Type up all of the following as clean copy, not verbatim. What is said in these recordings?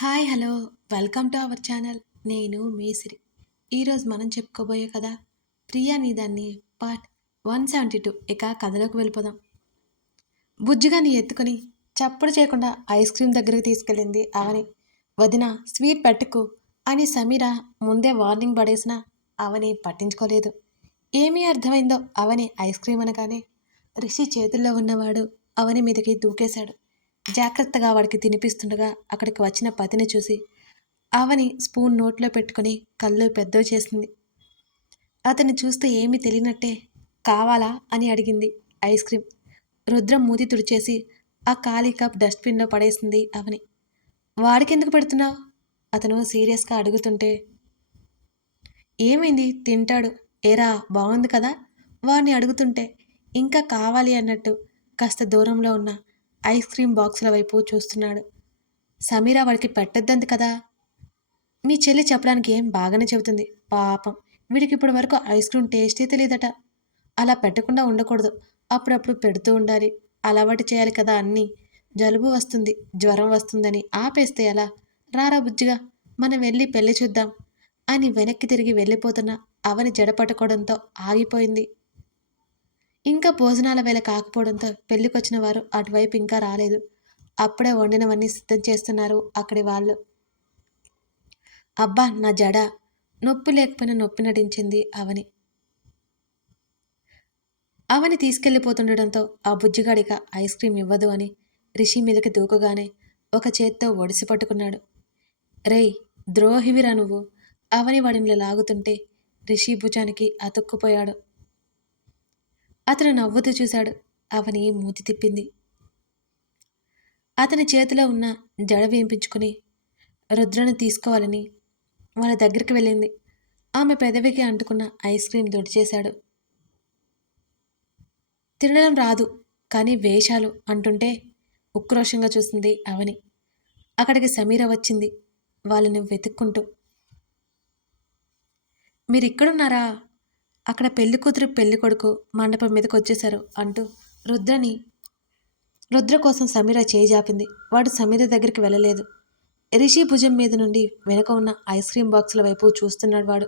Hi hello welcome to our channel. నేను మేసిరి. ఈరోజు మనం చెప్పుకోబోయే కదా ప్రియా నీదాన్ని పార్ట్ 172. ఇక కథలోకి వెళ్ళిపోదాం. బుజ్జిగాని ఎత్తుకుని చప్పుడు చేయకుండా ఐస్ క్రీమ్ దగ్గరికి తీసుకెళ్ళింది అవని. వదిన స్వీట్ పెట్టుకు అని సమీర ముందే వార్నింగ్ పడేసిన అవని పట్టించుకోలేదు. ఏమీ అర్థమైందో అవని ఐస్ క్రీమ్ అనగానే రిషి చేతుల్లో ఉన్నవాడు అవని మీదకి దూకేశాడు. జాగ్రత్తగా వాడికి తినిపిస్తుండగా అక్కడికి వచ్చిన పతిని చూసి అవని స్పూన్ నోట్లో పెట్టుకుని కళ్ళు పెద్దవి చేసింది. అతన్ని చూస్తే ఏమీ తెలియనట్టే కావాలా అని అడిగింది ఐస్ క్రీమ్. రుద్రం మూతి తుడిచేసి ఆ ఖాళీ కప్ డస్ట్బిన్లో పడేసింది అవని. వాడికెందుకు పెడుతున్నావు అతను సీరియస్గా అడుగుతుంటే, ఏమైంది తింటాడు, ఏరా బాగుంది కదా వాడిని అడుగుతుంటే ఇంకా కావాలి అన్నట్టు కాస్త దూరంలో ఉన్న ఐస్ క్రీమ్ బాక్సుల వైపు చూస్తున్నాడు. సమీరా వాడికి పెట్టొద్దంది కదా. మీ చెల్లి చెప్పడానికి ఏం బాగానే చెబుతుంది. పాపం వీడికి ఇప్పటి వరకు ఐస్ క్రీమ్ టేస్టే తెలియదట. అలా పెట్టకుండా ఉండకూడదు, అప్పుడప్పుడు పెడుతూ ఉండాలి. అలవాటు చేయాలి కదా అన్నీ. జలుబు వస్తుంది, జ్వరం వస్తుందని ఆపేస్తే ఎలా? రారా బుజ్జిగా మనం వెళ్ళి పెళ్లి చూద్దాం అని వెనక్కి తిరిగి వెళ్ళిపోతున్న అవని జడపట్టుకోవడంతో ఆగిపోయింది. ఇంకా భోజనాల వేళ కాకపోవడంతో పెళ్లికొచ్చిన వారు అటువైపు ఇంకా రాలేదు. అప్పుడే వండినవన్నీ సిద్ధం చేస్తున్నారు అక్కడి వాళ్ళు. అబ్బా నా జడ, నొప్పి లేకపోయినా నొప్పి నటించింది అవని. అవని తీసుకెళ్ళిపోతుండడంతో ఆ బుజ్జిగాడిక ఐస్ క్రీమ్ ఇవ్వదు అని రిషి మీదకి దూకగానే ఒక చేత్తో ఒడిసి పట్టుకున్నాడు. రేయ్ ద్రోహివిరా నువ్వు, అవని వాడిని లాగుతుంటే రిషి భుజానికి అతుక్కుపోయాడు. అతను నవ్వుతూ చూశాడు. అవని మూతి తిప్పింది. అతని చేతిలో ఉన్న జడ వేయించుకుని రుద్రను తీసుకోవాలని వాళ్ళ దగ్గరికి వెళ్ళింది. ఆమె పెదవికి అంటుకున్న ఐస్ క్రీమ్ దొడిచేశాడు. తినడం రాదు కానీ వేషాలు అంటుంటే ఉక్రోషంగా చూసింది అవని. అక్కడికి సమీర వచ్చింది వాళ్ళని వెతుక్కుంటూ. మీరిక్కడున్నారా? అక్కడ పెళ్లి కూతురు పెళ్లి కొడుకు మండపం మీదకి వచ్చేశారు అంటూ రుద్ర కోసం సమీర చేయి జాపింది. వాడు సమీర దగ్గరికి వెళ్ళలేదు. రిషి భుజం మీద నుండి వెనుక ఉన్న ఐస్ క్రీమ్ బాక్సుల వైపు చూస్తున్నాడు వాడు.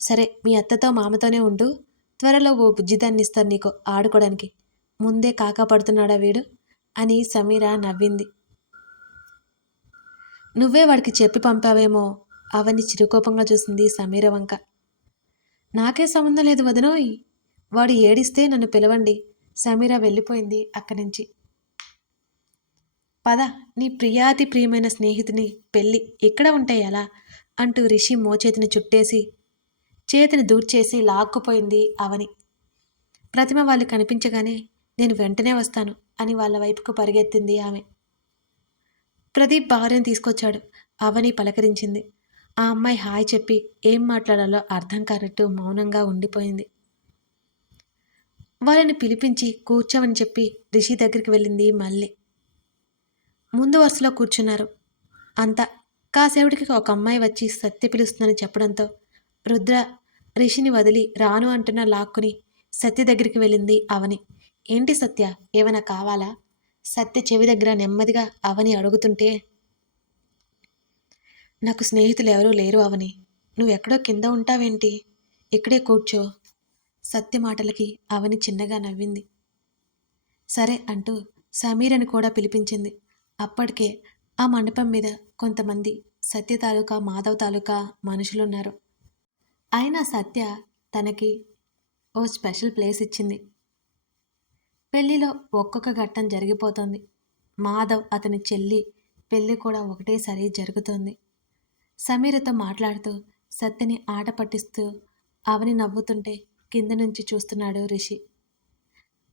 సరే మీ అత్తతో మామతోనే ఉండు, త్వరలో ఓ బుజ్జిదాన్ని ఇస్తారు నీకు ఆడుకోవడానికి. ముందే కాకా పడుతున్నాడా వీడు అని సమీర నవ్వింది. నువ్వే వాడికి చెప్పి పంపావేమో అవని చిరుకోపంగా చూసింది సమీర వంక. నాకే సంబంధం లేదు వదనోయ్, వాడు ఏడిస్తే నన్ను పిలవండి. సమీర వెళ్ళిపోయింది అక్కడి నుంచి. పద, నీ ప్రియాతి ప్రియమైన స్నేహితుని పెళ్ళి ఎక్కడ ఉంటాయి అలా అంటూ రిషి మోచేతిని చుట్టేసి చేతిని దూర్చేసి లాక్కుపోయింది అవని. ప్రతిమ వాళ్ళు కనిపించగానే నేను వెంటనే వస్తాను అని వాళ్ళ వైపుకు పరిగెత్తింది ఆమె. ప్రదీప్ భార్యను తీసుకొచ్చాడు. అవని పలకరించింది. ఆ అమ్మాయి హాయ్ చెప్పి ఏం మాట్లాడాలో అర్థం కానట్టు మౌనంగా ఉండిపోయింది. వాళ్ళని పిలిపించి కూర్చోమని చెప్పి రిషి దగ్గరికి వెళ్ళింది మళ్ళీ. ముందు వరుసలో కూర్చున్నారు అంతా. కాసేపటికి ఒక అమ్మాయి వచ్చి సత్య పిలుస్తుందని చెప్పడంతో రుద్ర రిషిని వదిలి రాను అంటున్న లాక్కుని సత్య దగ్గరికి వెళ్ళింది అవని. ఏంటి సత్య, ఏమైనా కావాలా? సత్య చెవి దగ్గర నెమ్మదిగా అవని అడుగుతుంటే, నాకు స్నేహితులు ఎవరూ లేరు అవని, నువ్వెక్కడో కింద ఉంటావేంటి, ఇక్కడే కూర్చో. సత్య మాటలకి అవని చిన్నగా నవ్వింది. సరే అంటూ సమీరని కూడా పిలిపించింది. అప్పటికే ఆ మండపం మీద కొంతమంది సత్య తాలూకా మాధవ్ తాలూకా మనుషులున్నారు. అయినా సత్య తనకి ఓ స్పెషల్ ప్లేస్ ఇచ్చింది. పెళ్లిలో ఒక్కొక్క ఘట్టం జరిగిపోతోంది. మాధవ్ అతని చెల్లి పెళ్ళి కూడా ఒకటేసారి జరుగుతోంది. సమీరతో మాట్లాడుతూ సత్యని ఆట పట్టిస్తూ అవని నవ్వుతుంటే కింద నుంచి చూస్తున్నాడు రిషి.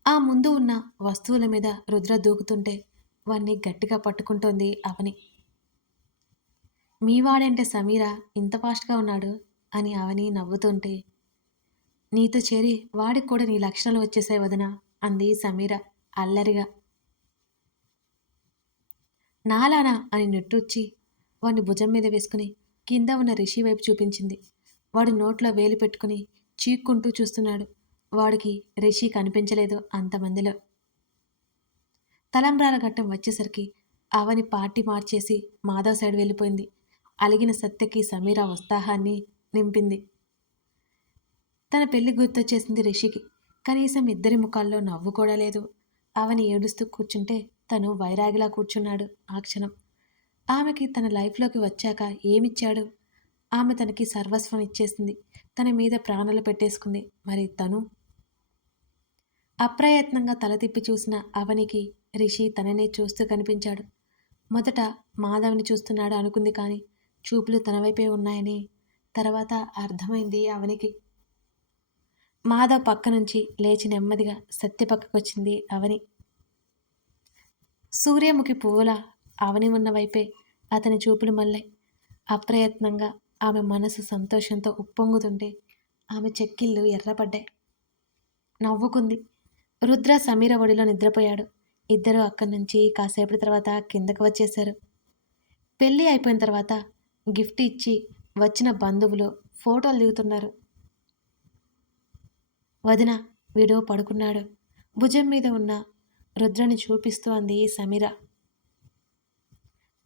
ఆ ముందు ఉన్న వస్తువుల మీద రుద్ర దూకుతుంటే వాణ్ణి గట్టిగా పట్టుకుంటోంది అవని. మీవాడంటే సమీర ఇంత ఫాస్ట్గా ఉన్నాడు అని అవని నవ్వుతుంటే, నీతో చేరి వాడికి కూడా నీ లక్షణాలు వచ్చేసాయి వదనా అంది సమీర అల్లరిగా. నాలానా అని నిట్టూర్చి వాడిని భుజం మీద వేసుకుని కింద ఉన్న రిషి వైపు చూపించింది. వాడు నోట్లో వేలు పెట్టుకుని చీక్కుంటూ చూస్తున్నాడు. వాడికి రిషి కనిపించలేదు అంతమందిలో. తలంబ్రాల ఘట్టం వచ్చేసరికి అవని పార్టీ మార్చేసి మాధవ్ సైడ్ వెళ్ళిపోయింది. అలిగిన సత్యకి సమీర ఉత్సాహాన్ని నింపింది. తన పెళ్లి గుర్తొచ్చేసింది రిషికి. కనీసం ఇద్దరి ముఖాల్లో నవ్వు కూడా లేదు. అవని ఏడుస్తూ కూర్చుంటే తను వైరాగిలా కూర్చున్నాడు ఆ క్షణం. ఆమెకి తన లైఫ్లోకి వచ్చాక ఏమిచ్చాడు? ఆమె తనకి సర్వస్వం ఇచ్చేసింది. తన మీద ప్రాణాలు పెట్టేసుకుంది. మరి తను? అప్రయత్నంగా తల తిప్పి చూసిన అవనికి రిషి తననే చూస్తూ కనిపించాడు. మొదట మాధవ్ని చూస్తున్నాడు అనుకుంది, కానీ చూపులు తన వైపే ఉన్నాయని తర్వాత అర్థమైంది అవనికి. మాధవ్ పక్క నుంచి లేచి నెమ్మదిగా సత్య పక్కకొచ్చింది అవని. సూర్యముఖి పువ్వులా అవని ఉన్న వైపే అతని చూపులు మళ్ళాయి. అప్రయత్నంగా ఆమె మనసు సంతోషంతో ఉప్పొంగుతుంటే ఆమె చెక్కిళ్ళు ఎర్రపడ్డాయి. నవ్వుకుంది. రుద్ర సమీర ఒడిలో నిద్రపోయాడు. ఇద్దరూ అక్కడి నుంచి కాసేపటి తర్వాత కిందకు వచ్చేశారు. పెళ్ళి అయిపోయిన తర్వాత గిఫ్ట్ ఇచ్చి వచ్చిన బంధువులు ఫోటోలు దిగుతున్నారు. వదిన, వీడు పడుకున్నాడు, భుజం మీద ఉన్న రుద్రని చూపిస్తూ అంది సమీర.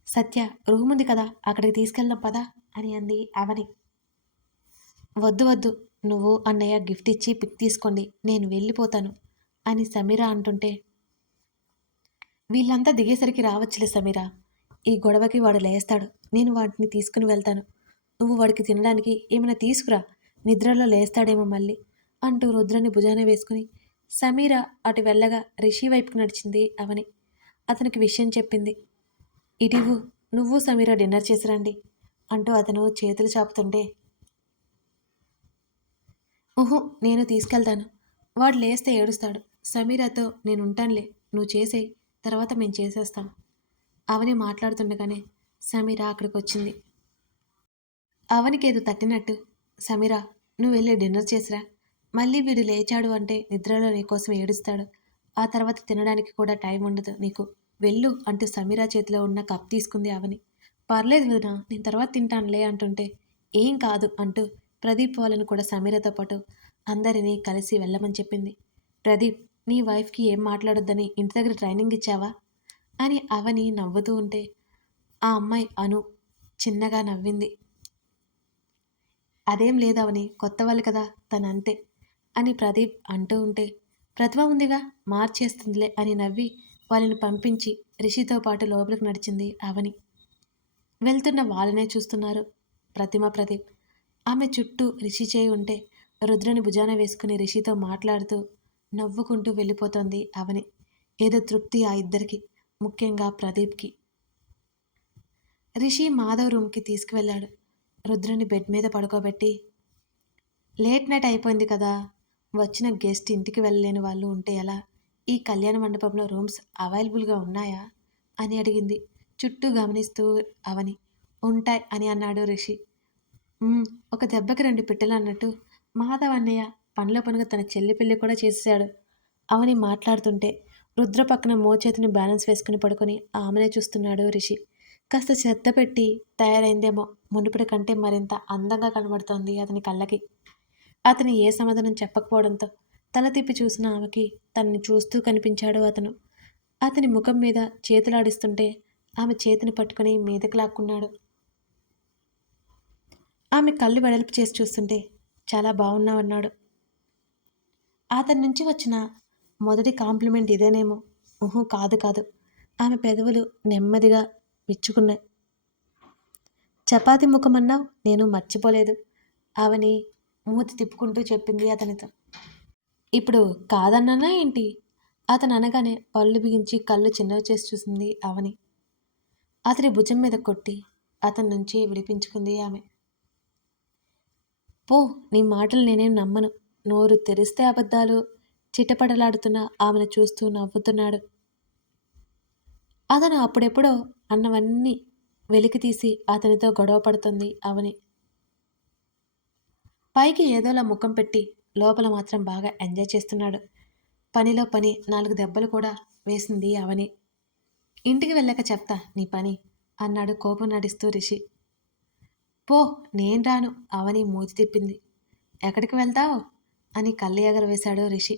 సత్య, రూమ్ ఉంది కదా, అక్కడికి తీసుకెళ్దాం పదా అని అంది అవని. వద్దు వద్దు, నువ్వు అన్నయ్య గిఫ్ట్ ఇచ్చి పిక్ తీసుకోండి, నేను వెళ్ళిపోతాను అని సమీర అంటుంటే, వీళ్ళంతా దిగేసరికి రావచ్చులే సమీర, ఈ గొడవకి వాడు లేస్తాడు, నేను వాటిని తీసుకుని వెళ్తాను, నువ్వు వాడికి తినడానికి ఏమైనా తీసుకురా, నిద్రలో లేస్తాడేమో మళ్ళీ అంటూ రుద్రని భుజాన వేసుకుని సమీర అటు వెళ్ళగా రిషి వైపుకు నడిచింది అవని. అతనికి విషయం చెప్పింది. ఇటివు, నువ్వు సమీర డిన్నర్ చేసిరండి అంటూ అతను చేతులు చాపుతుంటే, ఊహు, నేను తీసుకెళ్తాను, వాడు లేస్తే ఏడుస్తాడు, సమీరతో నేను ఉంటానులే, నువ్వు చేసేయి, తర్వాత మేము చేసేస్తాం. అవని మాట్లాడుతుండగానే సమీర అక్కడికి వచ్చింది. అవనికి ఏదో తట్టినట్టు, సమీర, నువ్వు వెళ్ళి డిన్నర్ చేసిరా, మళ్ళీ వీడు లేచాడు అంటే నిద్రలో నీకోసం ఏడుస్తాడు, ఆ తర్వాత తినడానికి కూడా టైం ఉండదు నీకు, వెళ్ళు అంటూ సమీరా చేతిలో ఉన్న కప్ తీసుకుంది అవని. పర్లేదు వదినా, నేను తర్వాత తింటానులే అంటుంటే, ఏం కాదు అంటూ ప్రదీప్ వాళ్ళని కూడా సమీరతో పాటు అందరినీ కలిసి వెళ్ళమని చెప్పింది. ప్రదీప్, నీ వైఫ్కి ఏం మాట్లాడొద్దని ఇంటి దగ్గర ట్రైనింగ్ ఇచ్చావా అని అవని నవ్వుతూ ఉంటే, ఆ అమ్మాయి అను చిన్నగా నవ్వింది. అదేం లేదవని, కొత్త వాళ్ళు కదా, తనంతే అని ప్రదీప్ అంటూ ఉంటే, ప్రతిభ ఉందిగా, మార్చేస్తుందిలే అని నవ్వి వాళ్ళని పంపించి రిషితో పాటు లోపలికి నడిచింది అవని. వెళ్తున్న వాళ్ళనే చూస్తున్నారు ప్రతిమ, ప్రదీప్. ఆమె చుట్టూ రిషి చేయి ఉంటే రుద్రని భుజాన వేసుకుని రిషితో మాట్లాడుతూ నవ్వుకుంటూ వెళ్ళిపోతోంది అవని. ఏదో తృప్తి ఆ ఇద్దరికి, ముఖ్యంగా ప్రదీప్కి. రిషి మాధవ్ రూమ్కి తీసుకువెళ్ళాడు. రుద్రని బెడ్ మీద పడుకోబెట్టి, లేట్ నైట్ అయిపోయింది కదా, వచ్చిన గెస్ట్ ఇంటికి వెళ్ళలేని వాళ్ళు ఉంటే ఎలా, ఈ కళ్యాణ మండపంలో రూమ్స్ అవైలబుల్గా ఉన్నాయా అని అడిగింది చుట్టూ గమనిస్తూ అవని. ఉంటాయి అని అన్నాడు రిషి. ఒక దెబ్బకి రెండు పిట్టలు అన్నట్టు మాధవ్ అన్నయ్య పనిలో పనుగా తన చెల్లి పెళ్ళి కూడా చేసేశాడు అవని మాట్లాడుతుంటే, రుద్ర పక్కన మోచేతిని బ్యాలెన్స్ వేసుకుని పడుకొని ఆమెనే చూస్తున్నాడు రిషి. కాస్త శ్రద్ధ పెట్టి తయారైందేమో, మునుపటి కంటే మరింత అందంగా కనబడుతోంది అతని కళ్ళకి. అతను ఏ సమాధానం చెప్పకపోవడంతో తల తిప్పి చూసిన ఆమెకి తనని చూస్తూ కనిపించాడు అతను. అతని ముఖం మీద చేతులాడిస్తుంటే ఆమె చేతిని పట్టుకుని మీదకి లాక్కున్నాడు. ఆమె కళ్ళు వెడల్పు చేసి చూస్తుంటే, చాలా బాగున్నావన్నాడు. అతని నుంచి వచ్చిన మొదటి కాంప్లిమెంట్ ఇదేనేమో. ఊహు, కాదు కాదు. ఆమె పెదవులు నెమ్మదిగా విచ్చుకున్నాయి. చపాతి ముఖమన్నావు, నేను మర్చిపోలేదు అవని మూతి తిప్పుకుంటూ చెప్పింది అతనితో. ఇప్పుడు కాదన్నానా ఏంటి? అతను అనగానే పళ్ళు బిగించి కళ్ళు చిన్నవి చేసి చూసింది అవని. అతని భుజం మీద కొట్టి అతని నుంచి విడిపించుకుంది ఆమె. పో, నీ మాటలు నేనేం నమ్మను, నోరు తెరిస్తే అబద్ధాలు చిటపటలాడుతున్న ఆమెను చూస్తూ నవ్వుతున్నాడు. అతను అప్పుడెప్పుడో అన్నవన్నీ వెలికి తీసి అతనితో గొడవ పడుతుంది అవని. పైకి ఏదోలా ముఖం పెట్టి లోపల మాత్రం బాగా ఎంజాయ్ చేస్తున్నాడు. పనిలో పని 4 దెబ్బలు కూడా వేసింది అవని. ఇంటికి వెళ్ళాక చెప్తా నీ పని అన్నాడు కోపం నటిస్తూ రిషి. పో, నేను రాను అవని మూతి తిప్పింది. ఎక్కడికి వెళ్తావు అని కళ్ళు ఎగరవేశాడు రిషి.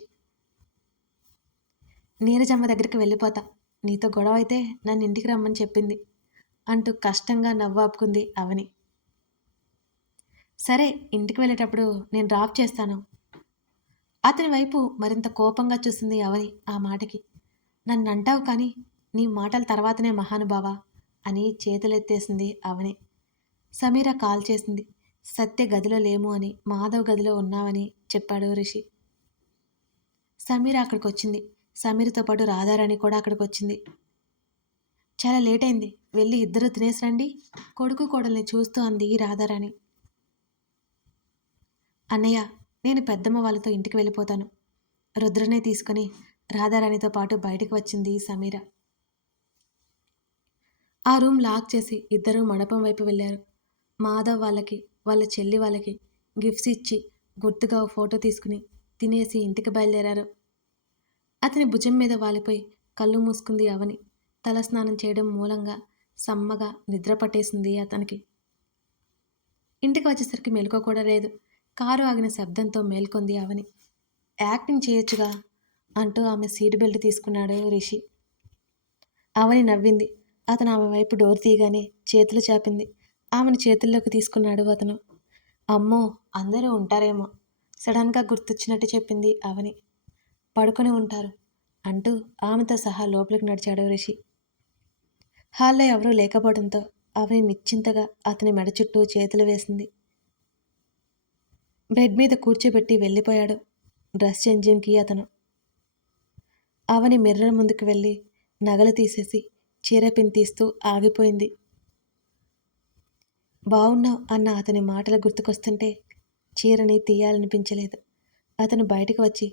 నీరజమ్మ దగ్గరికి వెళ్ళిపోతా, నీతో గొడవ అయితే నన్ను ఇంటికి రమ్మని చెప్పింది అంటూ కష్టంగా నవ్వాపుకుంది అవని. సరే, ఇంటికి వెళ్ళేటప్పుడు నేను డ్రాప్ చేస్తాను. అతని వైపు మరింత కోపంగా చూసింది అవని ఆ మాటకి. నన్నంటావు కానీ నీ మాటల తర్వాతనే మహానుభావా అని చేతులెత్తేసింది అవని. సమీర కాల్ చేసింది. సత్య గదిలో లేము అని, మాధవ్ గదిలో ఉన్నావని చెప్పాడు రిషి. సమీర అక్కడికొచ్చింది. సమీరతో పాటు రాధారాణి కూడా అక్కడికొచ్చింది. చాలా లేట్ అయింది, వెళ్ళి ఇద్దరు తినేసి రండి, కొడుకు కోడల్ని చూస్తూ అంది రాధారాణి. అన్నయ్య, నేను పెద్దమ్మ వాళ్ళతో ఇంటికి వెళ్ళిపోతాను. రుద్రనే తీసుకుని రాధారాణితో పాటు బయటికి వచ్చింది సమీర. ఆ రూమ్ లాక్ చేసి ఇద్దరూ మండపం వైపు వెళ్ళారు. మాధవ్ వాళ్ళకి, వాళ్ళ చెల్లి వాళ్ళకి గిఫ్ట్స్ ఇచ్చి గుర్తుగా ఓ ఫోటో తీసుకుని తినేసి ఇంటికి బయలుదేరారు. అతని భుజం మీద వాలిపోయి కళ్ళు మూసుకుంది అవని. తల స్నానం చేయడం మూలంగా సమ్మగా నిద్ర పట్టేసింది అతనికి. ఇంటికి వచ్చేసరికి మెలకువ కూడా లేదు. కారు ఆగిన శబ్దంతో మేల్కొంది అవని. యాక్టింగ్ చేయొచ్చుగా అంటూ ఆమె సీట్ బెల్ట్ తీసుకున్నాడు రిషి. అవని నవ్వింది. అతను ఆమె వైపు డోర్ తీయగానే చేతులు చాపింది. ఆమెను చేతుల్లోకి తీసుకున్నాడు అతను. అమ్మో, అందరూ ఉంటారేమో సడన్గా గుర్తొచ్చినట్టు చెప్పింది అవని. పడుకొని ఉంటారు అంటూ ఆమెతో సహా లోపలికి నడిచాడు రిషి. హాల్లో ఎవరూ లేకపోవడంతో అవని నిశ్చింతగా అతని మెడ చుట్టూ చేతులు వేసింది. బెడ్ మీద కూర్చోబెట్టి వెళ్ళిపోయాడు డ్రెస్ చేంజింగ్కి అతను. అవని మిర్రర్ ముందుకు వెళ్ళి నగలు తీసేసి చీర పిన్ తీస్తూ ఆగిపోయింది. బావున్నావు అన్న అతని మాటలు గుర్తుకొస్తుంటే చీరని తీయాలనిపించలేదు. అతను బయటకు వచ్చి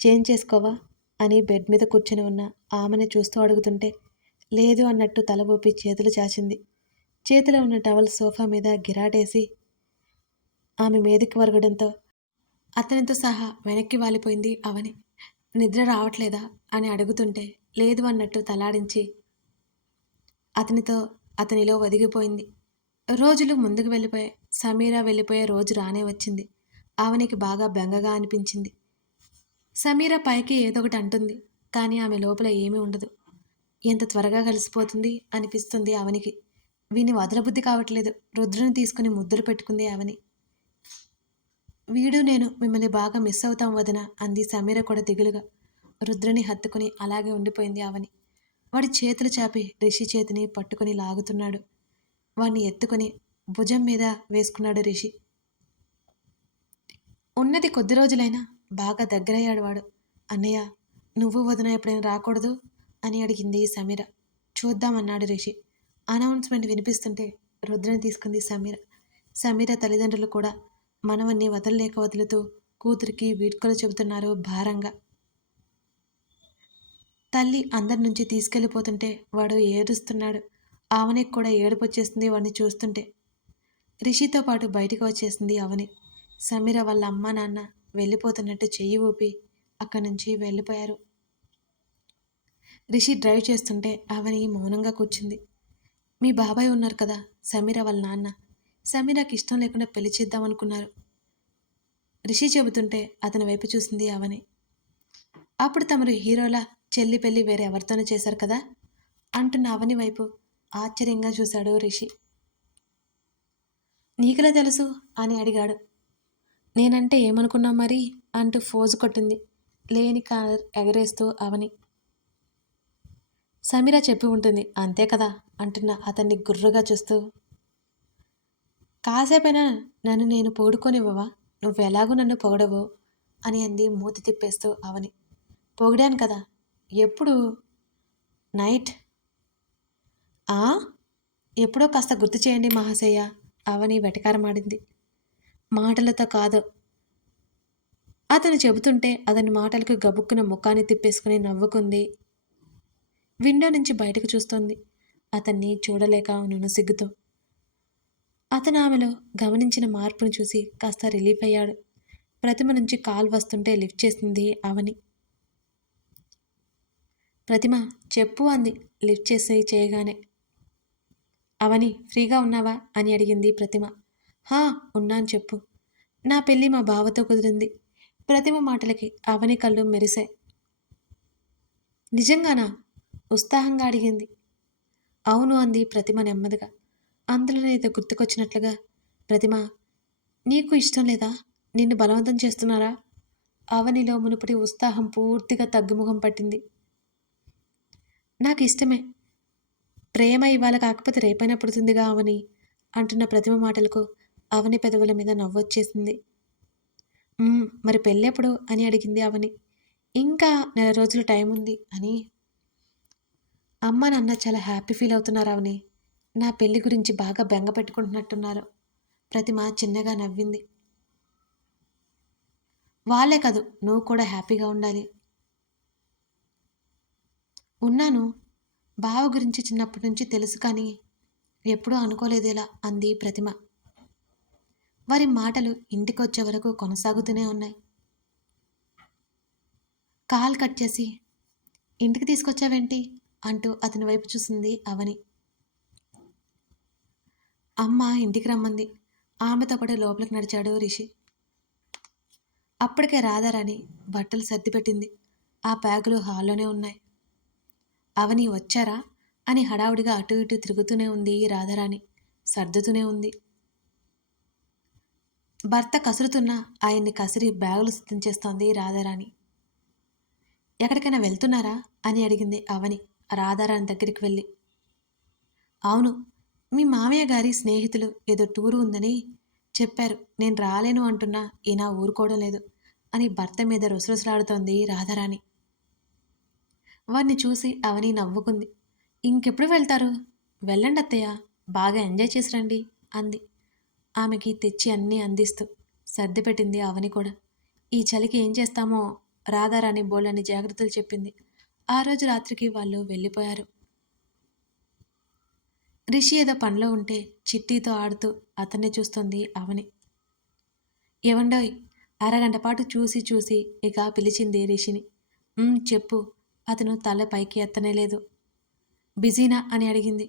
చేంజ్ చేసుకోవా అని బెడ్ మీద కూర్చొని ఉన్న ఆమెను చూస్తూ అడుగుతుంటే లేదు అన్నట్టు తల ఊపి చేతులు చాచింది. చేతిలో ఉన్న టవల్ సోఫా మీద గిరాటేసి ఆమె మీదకి వరగడంతో అతనితో సహా వెనక్కి వాలిపోయింది అవని. నిద్ర రావట్లేదా అని అడుగుతుంటే లేదు అన్నట్టు తలాడించి అతనిలో ఒదిగిపోయింది. రోజులు ముందుకు వెళ్ళిపోయాయి. సమీర వెళ్ళిపోయే రోజు రానే వచ్చింది. అవనికి బాగా బెంగగా అనిపించింది. సమీర పైకి ఏదో ఒకటి అంటుంది, కానీ ఆమె లోపల ఏమీ ఉండదు. ఎంత త్వరగా కలిసిపోతుంది అనిపిస్తుంది అవనికి. వీని వదలబుద్ధి కావట్లేదు. రుద్రని తీసుకుని ముద్దులు పెట్టుకుంది అవని. వీడు నేను మిమ్మల్ని బాగా మిస్ అవుతాం వదిన అంది సమీర కూడా దిగులుగా. రుద్రని హత్తుకుని అలాగే ఉండిపోయింది అవని. వాడి చేతులు చాపి రిషి చేతిని పట్టుకుని లాగుతున్నాడు. వాణ్ణి ఎత్తుకుని భుజం మీద వేసుకున్నాడు రిషి. ఉన్నది కొద్ది రోజులైనా బాగా దగ్గరయ్యాడు వాడు. అన్నయ్య, నువ్వు వదిన ఎప్పుడైనా రాకూడదు అని అడిగింది సమీర. చూద్దామన్నాడు రిషి. అనౌన్స్మెంట్ వినిపిస్తుంటే రుద్రని తీసుకుంది సమీర. సమీర తల్లిదండ్రులు కూడా మనవన్ని వదలలేక వదులుతూ కూతురికి వీడ్కోలు చెబుతున్నారు భారంగా. తల్లి అందరి నుంచి తీసుకెళ్ళిపోతుంటే వాడు ఏడుస్తున్నాడు. అవనికి కూడా ఏడుపు వచ్చేస్తుంది వాడిని చూస్తుంటే. రిషితో పాటు బయటికి వచ్చేసింది అవని. సమీర వాళ్ళ అమ్మ నాన్న వెళ్ళిపోతున్నట్టు చెయ్యి ఊపి అక్కడి నుంచి వెళ్ళిపోయారు. రిషి డ్రైవ్ చేస్తుంటే అవని మౌనంగా కూర్చుంది. మీ బాబాయ్ ఉన్నారు కదా, సమీర వాళ్ళ నాన్న. సమీరకి ఇష్టం లేకుండా పెళ్లి చేద్దామనుకున్నారు. రిషి చెబుతుంటే అతని వైపు చూసింది అవని. అప్పుడు తమరు హీరోలా చెల్లి పెళ్ళి వేరే ఎవరితోనూ చేశారు కదా అంటున్న అవని వైపు ఆశ్చర్యంగా చూశాడు రిషి. నీకులా తెలుసు అని అడిగాడు. నేనంటే ఏమనుకున్నావు మరి అంటూ ఫోజు కొట్టింది లేని కార్ ఎగరేస్తూ అవని. సమీర చెప్పి ఉంటుంది అంతే కదా అంటున్న అతన్ని గుర్రుగా చూస్తూ. కాసేపైనా నన్ను నేను పొగుడుకోనివ్వవా, నువ్వెలాగూ నన్ను పొగడవు అని అంది మూతి తిప్పేస్తూ అవని. పొగిడాను కదా, ఎప్పుడు? నైట్. ఆ, ఎప్పుడో కాస్త గుర్తు చేయండి మహాశయ్య అవని వెటకారమాడింది. మాటలతో కాదు. అతను చెబుతుంటే అతని మాటలకు గబుక్కున ముఖాన్ని తిప్పేసుకుని నవ్వుకుంది. విండో నుంచి బయటకు చూస్తోంది. అతన్ని చూడలేక నునుసిగ్గుతో. అతను ఆమెలో గమనించిన మార్పును చూసి కాస్త రిలీఫ్ అయ్యాడు. ప్రతిమ నుంచి కాల్ వస్తుంటే లిఫ్ట్ చేసింది అవని. ప్రతిమ చెప్పు అంది లిఫ్ట్ చేసి చేయగానే. అవని ఫ్రీగా ఉన్నావా అని అడిగింది ప్రతిమ. హా, ఉన్నాను చెప్పు. నా పెళ్ళి మా బావతో కుదిరింది. ప్రతిమ మాటలకి అవని కళ్ళు మెరిశాయి. నిజంగానా? ఉత్సాహంగా అడిగింది. అవును అంది ప్రతిమ నెమ్మదిగా. అందులోనే ఏదో గుర్తుకొచ్చినట్లుగా, ప్రతిమ, నీకు ఇష్టం లేదా? నిన్ను బలవంతం చేస్తున్నారా? అవనిలో మునుపటి ఉత్సాహం పూర్తిగా తగ్గుముఖం పట్టింది. నాకు ఇష్టమే. ప్రేమ ఇవాళ కాకపోతే రేపైనా పుడుతుందిగా అవని అంటున్న ప్రతిమ మాటలకు అవని పెదవుల మీద నవ్వొచ్చేసింది. మరి పెళ్ళెప్పుడు అని అడిగింది అవని. ఇంకా నెల రోజులు టైం ఉంది అని. అమ్మ నాన్న చాలా హ్యాపీ ఫీల్ అవుతున్నారు అవని. నా పెళ్లి గురించి బాగా బెంగ పెట్టుకుంటున్నట్టున్నారు. ప్రతిమ చిన్నగా నవ్వింది. వాళ్ళే కాదు, నువ్వు కూడా హ్యాపీగా ఉండాలి. ఉన్నాను. బావ గురించి చిన్నప్పటి నుంచి తెలుసు కానీ ఎప్పుడూ అనుకోలేదేలా అంది ప్రతిమ. వారి మాటలు ఇంటికొచ్చే వరకు కొనసాగుతూనే ఉన్నాయి. కాల్ కట్ చేసి, ఇంటికి తీసుకొచ్చావేంటి అంటూ అతని వైపు చూసింది అవని. అమ్మ ఇంటికి రమ్మంది. ఆమెతో పాటు లోపలికి నడిచాడు రిషి. అప్పటికే రాధారాణి బట్టలు సర్దిపెట్టింది. ఆ బ్యాగులు హాల్లోనే ఉన్నాయి. అవని వచ్చారా అని హడావుడిగా అటు ఇటు తిరుగుతూనే ఉంది రాధారాణి. సర్దుతూనే ఉంది. భర్త కసురుతున్న ఆయన్ని కసిరి బ్యాగులు సిద్ధం చేస్తోంది రాధారాణి. ఎక్కడికైనా వెళ్తున్నారా అని అడిగింది అవని రాధారాణి దగ్గరికి వెళ్ళి. అవును, మీ మామయ్య గారి స్నేహితులు ఏదో టూరు ఉందని చెప్పారు. నేను రాలేను అంటున్నా ఈయన ఊరుకోవడం లేదు అని భర్త మీద రుసరుసలాడుతోంది రాధారాణి. వారిని చూసి అవని నవ్వుకుంది. ఇంకెప్పుడు వెళ్తారు? వెళ్ళండి అత్తయ్య, బాగా ఎంజాయ్ చేసి రండి అంది. ఆమెకి తెచ్చి అన్నీ అందిస్తూ సర్దిపెట్టింది అవని కూడా. ఈ చలికి ఏం చేస్తామో రాధారాణి బోళ్ళని జాగ్రత్తలు చెప్పింది. ఆ రోజు రాత్రికి వాళ్ళు వెళ్ళిపోయారు. రిషి ఏదో పనిలో ఉంటే చిట్టీతో ఆడుతూ అతన్ని చూస్తోంది అవని. ఏవండోయ్, అరగంట పాటు చూసి చూసి ఇక పిలిచింది రిషిని. చెప్పు. అతను తల పైకి ఎత్తనే లేదు. బిజీనా అని అడిగింది.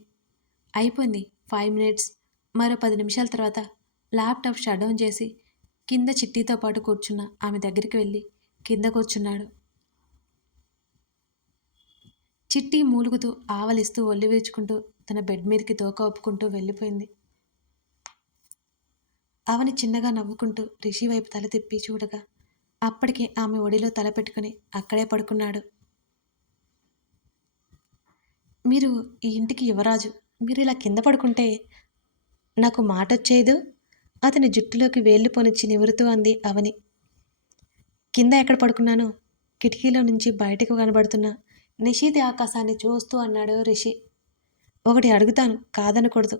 అయిపోయింది 5 మినిట్స్. మరో 10 నిమిషాల తర్వాత ల్యాప్టాప్ షట్ డౌన్ చేసి కింద చిట్టీతో పాటు కూర్చున్న ఆమె దగ్గరికి వెళ్ళి కింద కూర్చున్నాడు. చిట్టి మూలుగుతూ ఆవలిస్తూ ఒళ్ళు వీర్చుకుంటూ తన బెడ్ మీదకి తోక ఒప్పుకుంటూ వెళ్ళిపోయింది. అవని చిన్నగా నవ్వుకుంటూ రిషి వైపు తల తిప్పి చూడగా అప్పటికే ఆమె ఒడిలో తల పెట్టుకుని అక్కడే పడుకున్నాడు. మీరు ఈ ఇంటికి యువరాజు. మీరు ఇలా కింద పడుకుంటే నాకు మాటొచ్చేదు అతని జుట్టులోకి వేళ్లు పొనిచ్చి నిమురుతూ అంది అవని. కింద ఎక్కడ పడుకున్నాను? కిటికీలో నుంచి బయటకు కనబడుతున్న నిశీతి ఆకాశాన్ని చూస్తూ అన్నాడు రిషి. ఒకటి అడుగుతాను, కాదనకూడదు.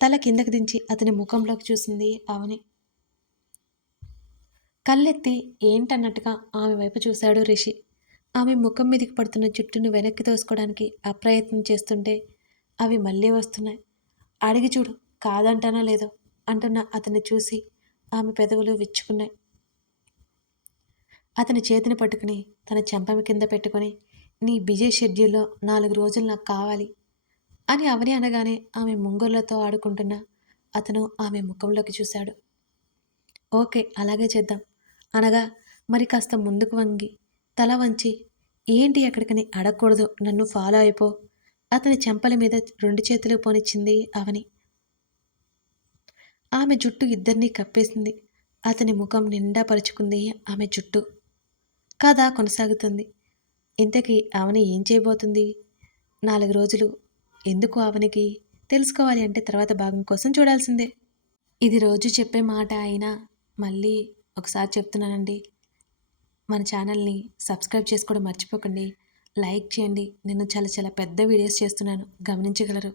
తల కిందకి దించి అతని ముఖంలోకి చూసింది అవని. కళ్ళెత్తి ఏంటన్నట్టుగా ఆమె వైపు చూశాడు రిషి. ఆమె ముఖం మీదకి పడుతున్న జుట్టును వెనక్కి తోసుకోవడానికి అప్రయత్నం చేస్తుంటే అవి మళ్ళీ వస్తున్నాయి. అడిగి చూడు, కాదంటానో లేదో అంటున్న అతన్ని చూసి ఆమె పెదవులు విచ్చుకున్నాయి. అతని చేతిని పట్టుకుని తన చెంప కింద పెట్టుకొని, నీ బిజీ షెడ్యూల్లో 4 రోజులు నాకు కావాలి అని అవని అనగానే ఆమె ముంగుర్లతో ఆడుకుంటున్న అతను ఆమె ముఖంలోకి చూశాడు. ఓకే, అలాగే చేద్దాం అనగా మరి కాస్త ముందుకు వంగి తల వంచి, ఏంటి ఎక్కడికని అడగకూడదు, నన్ను ఫాలో అయిపో అతని చెంపల మీద 2 చేతులు పోనిచ్చింది అవని. ఆమె జుట్టు ఇద్దరినీ కప్పేసింది. అతని ముఖం నిండా పరుచుకుంది ఆమె జుట్టు. కథ కొనసాగుతుంది. ఇంతకీ అవని ఏం చేయబోతుంది? 4 రోజులు ఎందుకు అవనికి? తెలుసుకోవాలి అంటే తర్వాత భాగం కోసం చూడాల్సిందే. ఇది రోజు చెప్పే మాట అయినా మళ్ళీ ఒకసారి చెప్తున్నానండి. మన ఛానల్ని సబ్స్క్రైబ్ చేసుకోవడం మర్చిపోకండి. లైక్ చేయండి. నేను చాలా చాలా పెద్ద వీడియోస్ చేస్తున్నాను, గమనించగలరు.